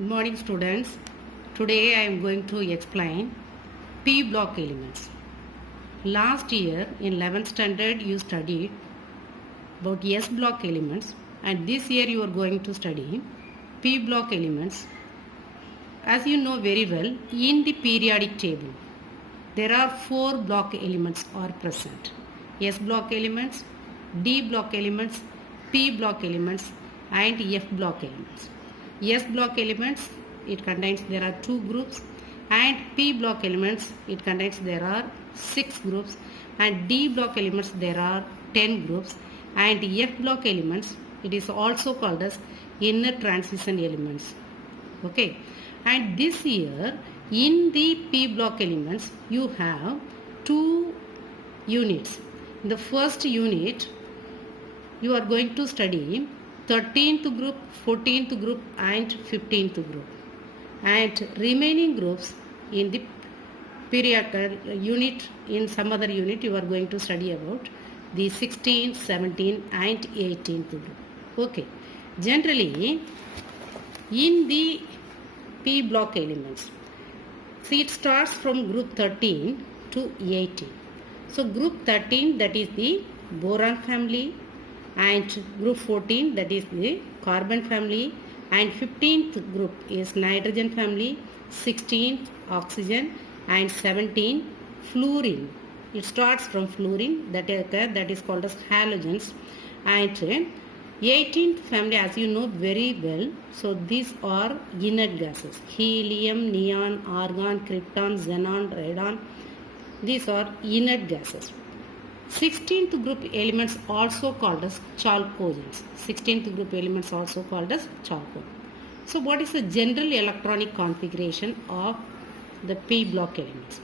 Good morning students. Today I am going to explain P block elements. Last year in 11th standard you studied about S block elements and this year you are going to study P block elements. As you know very well, in the periodic table there are 4 block elements are present. S block elements, D block elements, P block elements and F block elements. S block elements, it contains there are 2 groups, and P block elements, it contains there are 6 groups, and D block elements there are 10 groups, and F block elements, it is also called as inner transition elements. Okay, and this year in the P block elements you have 2 units. In the first unit you are going to study 13th group, 14th group and 15th group, and remaining groups in the periodic unit, in some other unit you are going to study about the 16th, 17th and 18th group. Okay, generally in the P block elements, see it starts from group 13 to 18. So group 13, that is the boron family, and group 14, that is the carbon family, and 15th group is nitrogen family, 16th oxygen and 17th fluorine. It starts from fluorine, that is called as halogens, and 18th family, as you know very well, so these are inert gases: helium, neon, argon, krypton, xenon, radon. These are inert gases. 16th group elements also called as chalcogens. 16th group elements also called as chalcogen. So what is the general electronic configuration of the P block elements?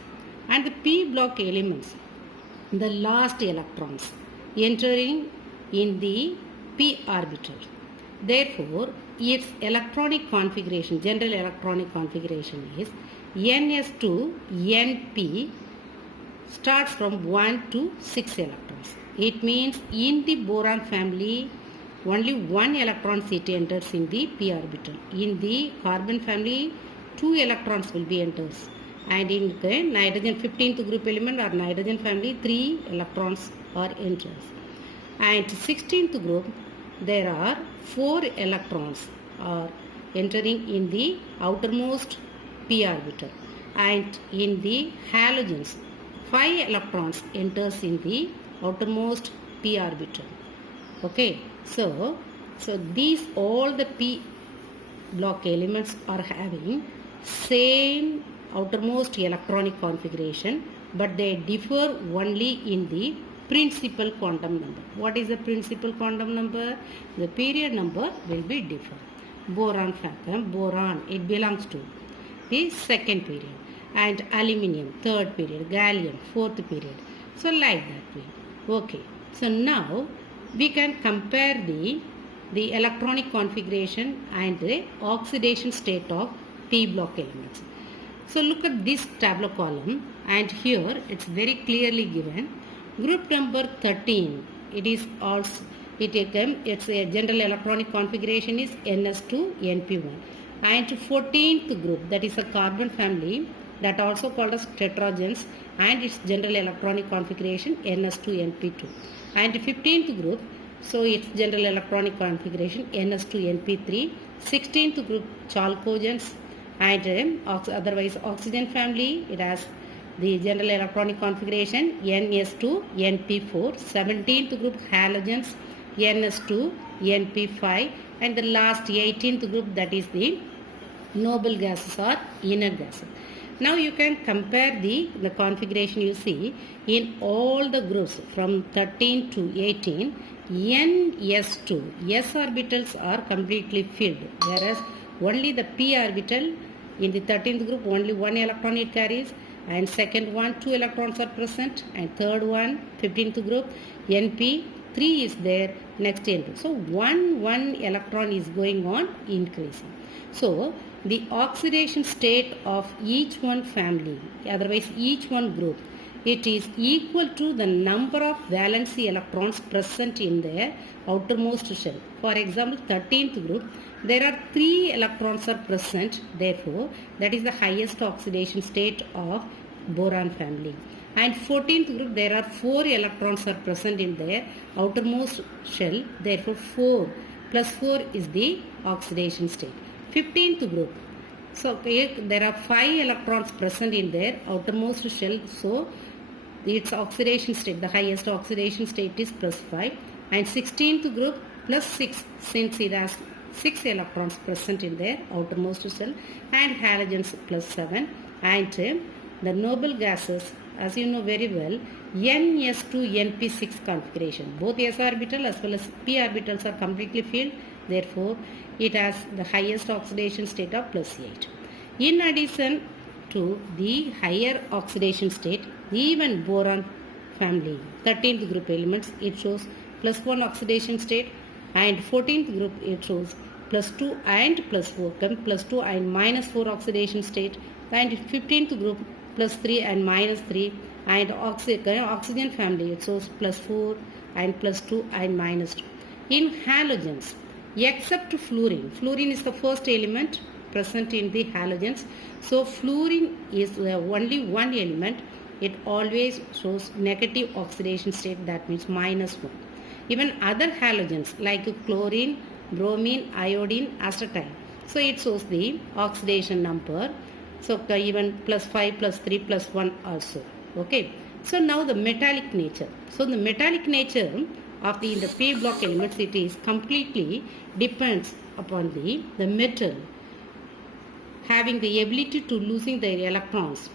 And the P block elements, the last electrons entering in the P orbital. Therefore, its electronic configuration, general electronic configuration is ns2 np starts from 1 to 6 electrons. It means in the boron family only 1 electron it enters in the p orbital. In the carbon family 2 electrons will be enters, and in the nitrogen 15th group element or nitrogen family 3 electrons are enters. And 16th group there are 4 electrons are entering in the outermost p orbital, and in the halogens 5 electrons enters in the outermost p orbital. Okay, so these all the P block elements are having same outermost electronic configuration, but they differ only in the principal quantum number. What is the principal quantum number? The period number will be different. Boron factor, boron, it belongs to the second period, and aluminium third period, gallium fourth period. So like that way. Okay, so now we can compare the electronic configuration and the oxidation state of P block elements. So look at this tabular column, and here it's very clearly given. Group number 13, it is also its a general electronic configuration is ns2 np1, and 14th group, that is a carbon family, that also called as tetragens, and its general electronic configuration ns2 np2, and 15th group, so its general electronic configuration ns2 np3, 16th group chalcogens, and otherwise oxygen family, it has the general electronic configuration ns2 np4, 17th group halogens ns2 np5, and the last 18th group, that is the noble gases or inert gases. Now you can compare the configuration. You see in all the groups from 13 to 18, ns2 s orbitals are completely filled, whereas only the p orbital in the 13th group only 1 electron it carries, and second one 2 electrons are present, and third one 15th group np 3 is there, next n2. So one electron is going on increasing. So the oxidation state of each one family, otherwise each one group, it is equal to the number of valency electrons present in their outermost shell. For example, 13th group, there are 3 electrons are present, therefore that is the highest oxidation state of boron family. And 14th group, there are 4 electrons are present in their outermost shell, therefore 4 plus 4 is the oxidation state. 15th group, so there are 5 electrons present in their outermost shell, so its oxidation state, the highest oxidation state is plus 5. And 16th group plus 6, since it has 6 electrons present in their outermost shell, and halogens plus 7. And the noble gases, as you know very well, ns2np6 configuration, both s orbital as well as p orbitals are completely filled, therefore it has the highest oxidation state of plus 8. In addition to the higher oxidation state, even boron family 13th group elements, it shows plus 1 oxidation state, and 14th group it shows plus 2 and plus 4, plus 2 and minus 4 oxidation state, and 15th group plus 3 and minus 3, and oxygen family it shows plus 4 and plus 2 and minus 2. In halogens, except fluorine, fluorine is the first element present in the halogens, so fluorine is only one element, it always shows negative oxidation state, that means minus 1. Even other halogens like chlorine, bromine, iodine, astatine, so it shows the oxidation number, so even plus 5, plus 3, plus 1 also. Okay, so now the metallic nature. So the metallic nature of the P block elements, it is completely depends upon the metal having the ability to losing their electrons.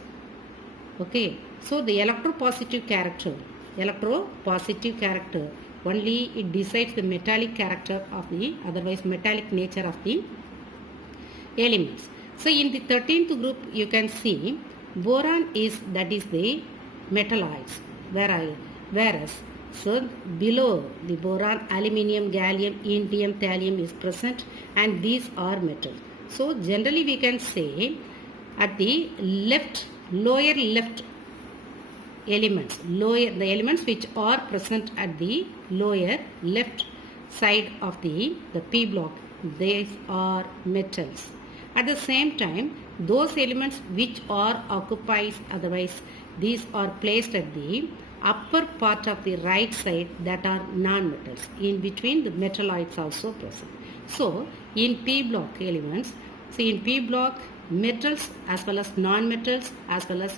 Okay, so the electropositive character only it decides the metallic character of the, otherwise metallic nature of the elements. So in the 13th group you can see boron is, that is the metalloids, whereas so below the boron, aluminium, gallium, indium, thallium is present, and these are metals. So generally we can say at the lower left elements, the elements which are present at the lower left side of the P block, these are metals. At the same time, those elements which are occupied, otherwise these are placed at the upper part of the right side, that are non-metals. In between, the metalloids also present. So in P block elements, so in P block, metals as well as non-metals as well as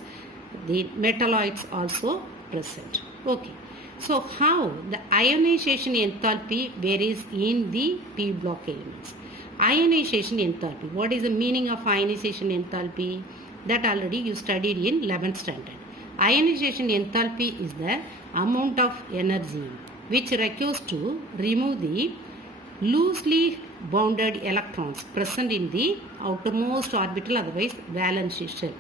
the metalloids also present. Okay. So how the ionization enthalpy varies in the P block elements? Ionization enthalpy. What is the meaning of ionization enthalpy? That already you studied in 11th standard. Ionization enthalpy is the amount of energy which requires to remove the loosely bounded electrons present in the outermost orbital, otherwise valence shell.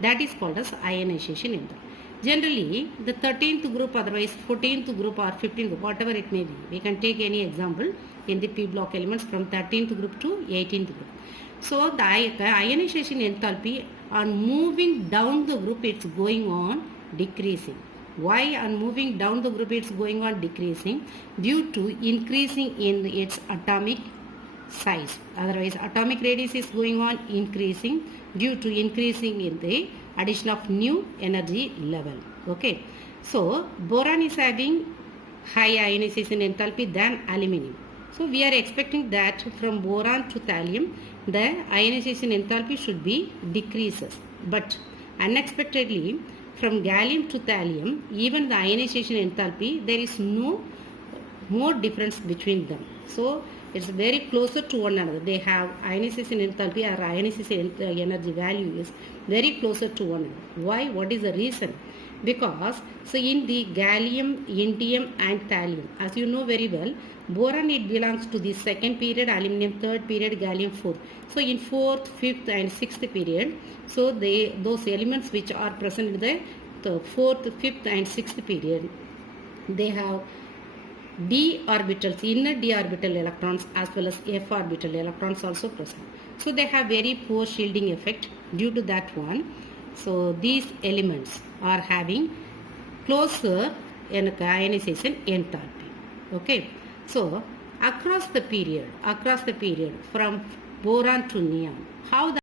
That is called as ionization enthalpy. Generally, the 13th group, otherwise 14th group or 15th group, whatever it may be, we can take any example in the P block elements from 13th group to 18th group. So the ionization enthalpy on moving down the group, it's going on decreasing. Why on moving down the group it's going on decreasing? Due to increasing in its atomic size. Otherwise atomic radius is going on increasing due to increasing in the addition of new energy level. Okay. So boron is having high ionization enthalpy than aluminium. So we are expecting that from boron to thallium, the ionization enthalpy should be decreases. But unexpectedly, from gallium to thallium, even the ionization enthalpy, there is no more difference between them. So it's very closer to one another. They have ionization enthalpy or ionization energy value is very closer to one another. Why? What is the reason? Because so in the gallium, indium and thallium, as you know very well, boron it belongs to the second period, aluminum third period, gallium fourth. So in fourth, fifth and sixth period, so those elements which are present in the fourth, fifth and sixth period, they have d orbitals, inner d orbital electrons as well as f orbital electrons also present. So they have very poor shielding effect due to that one. So these elements are having closer ionization enthalpy. Okay. So across the period from boron to neon, how the